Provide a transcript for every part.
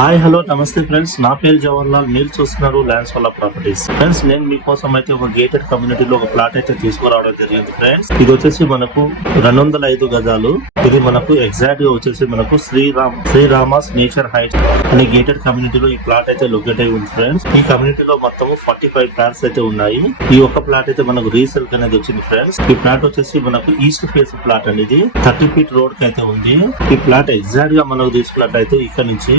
Hi hello నమస్తే friends, నా పేరు జవహర్లాల్. మీరు చూస్తున్నారు ల్యాండ్స్ వాళ్ళ ప్రాపర్టీస్. ఫ్రెండ్స్, నేను మీకోసం అయితే ఒక గేటెడ్ కమ్యూనిటీలో ఒక ప్లాట్ అయితే తీసుకురావడం జరిగింది. ఫ్రెండ్స్, ఇది వచ్చేసి మనకు 205 గజాలు. ఇది మనకు ఎగ్జాక్ట్ గా వచ్చేసి మనకు శ్రీరామాస్ నేచర్ హైట్స్ అనే గేటెడ్ కమ్యూనిటీలో ఈ ప్లాట్ అయితే లొకేట్ అయి ఉంది. ఫ్రెండ్స్, ఈ కమ్యూనిటీలో మొత్తం 45 ప్లాట్స్ అయితే ఉన్నాయి. ఈ ఒక్క ప్లాట్ అయితే మనకు రీసేల్ అనేది వచ్చింది. ఫ్రెండ్స్, ఈ ప్లాట్ వచ్చేసి మనకు ఈస్ట్ ఫేస్ ప్లాట్ అనేది 30 ఫీట్ రోడ్ కి అయితే ఉంది. ఈ ప్లాట్ ఎగ్జాక్ట్ గా మనకు తీసుకున్నట్టయితే ఇక్కడ నుంచి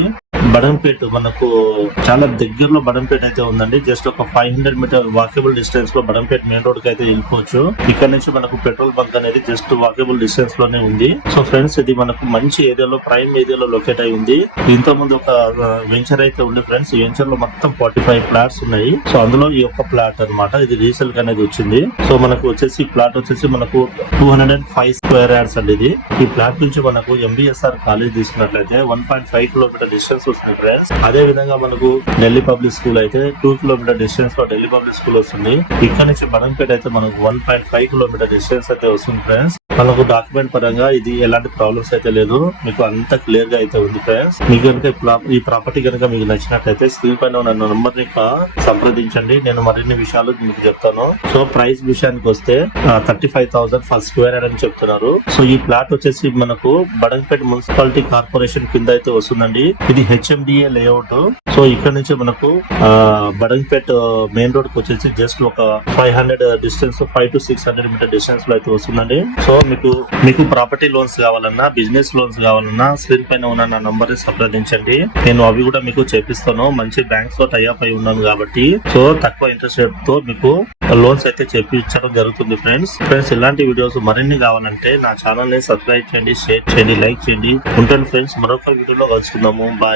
బడంపేట మనకు చాలా దగ్గరలో బడంపేట అయితే ఉందండి. జస్ట్ ఒక 500 మీటర్ వాకబుల్ డిస్టెన్స్ లో బడంపేట మెయిన్ రోడ్ కి అయితే వెళ్ళిపోవచ్చు. ఇక్కడ నుంచి మనకు పెట్రోల్ బంక్ అనేది జస్ట్ వాకబుల్ డిస్టెన్స్ లోనే ఉంది. సో ఫ్రెండ్స్, ఇది మనకు మంచి ఏరియాలో, ప్రైమ్ ఏరియాలో లొకేట్ అయి ఉంది. దీంతో ముందు ఒక వెంచర్ అయితే ఉంది. ఫ్రెండ్స్, ఈ వెంచర్ లో మొత్తం 45 ప్లాట్స్ ఉన్నాయి. సో అందులో ఈ ఒక్క ప్లాట్ అన్నమాట ఇది రీసేల్ అనేది వచ్చింది. సో మనకు వచ్చేసి ప్లాట్ వచ్చేసి మనకు 205 స్క్వేర్ యార్డ్స్ అండి. ఇది ఈ ప్లాట్ నుంచి మనకు MBSR కాలేజ్ తీసుకున్నట్లయితే 1.5 కిలోమీటర్ డిస్టెన్స్ వస్తుంది. ఫ్రెండ్స్, అదే విధంగా మనకు ఢిల్లీ పబ్లిక్ స్కూల్ అయితే 2 కిలోమీటర్ డిస్టెన్స్ లో ఢిల్లీ పబ్లిక్ స్కూల్ వస్తుంది. ఇక్కడ నుంచి బడంపేట అయితే మనకు 1.5 కిలోమీటర్ డిస్టెన్స్ అయితే వస్తుంది. ఫ్రెండ్స్, మనకు డాక్యుమెంట్ పరంగా ఇది ఎలాంటి ప్రాబ్లమ్స్ అయితే లేదు. మీకు అంత క్లియర్ గా అయితే ఉంది. ఫ్రెండ్స్, మీకు కనుక ఈ ప్రాపర్టీ కనుక మీకు నచ్చినట్లయితే స్క్రీన్ పైన ఉన్న నంబర్ ని సంప్రదించండి. నేను మరిన్ని విషయాలు మీకు చెప్తాను. సో ప్రైస్ విషయానికి వస్తే 35,000 ఫర్ స్క్వేర్ యార్డ్ అని చెప్తున్నారు. సో ఈ ప్లాట్ వచ్చేసి మనకు బడంపేట మున్సిపాలిటీ కార్పొరేషన్ కింద అయితే వస్తుందండి. ఇది HMDA లేఅవుట్. సో ఇక్కడ నుంచి మనకు బడంపేట మెయిన్ రోడ్ కి వచ్చేసి జస్ట్ ఒక 500 డిస్టెన్స్, 5 to 600 మీటర్ డిస్టెన్స్ లో అయితే వస్తుందండి. సో మీకు ప్రాపర్టీ లోన్స్ కావాలన్నా, బిజినెస్ లోన్స్ కావాలన్నా స్క్రీన్ పైన ఉన్న నా నంబర్ ని సంప్రదించండి. నేను అవి కూడా మీకు చేపిస్తాను. మంచి బ్యాంక్స్ తో టైఅప్ అయి ఉన్నాను కాబట్టి సో తక్కువ ఇంట్రెస్ట్ రేట్ తో మీకు లోన్స్ అయితే చేపించడం జరుగుతుంది. ఫ్రెండ్స్, ఇలాంటి వీడియోస్ మరిన్ని కావాలంటే నా ఛానల్ ని సబ్స్క్రైబ్ చేయండి, షేర్ చేయండి, లైక్ చేయండి. ఉంటాను ఫ్రెండ్స్, మరొక వీడియోలో కలుసుకుందాము. బాయ్.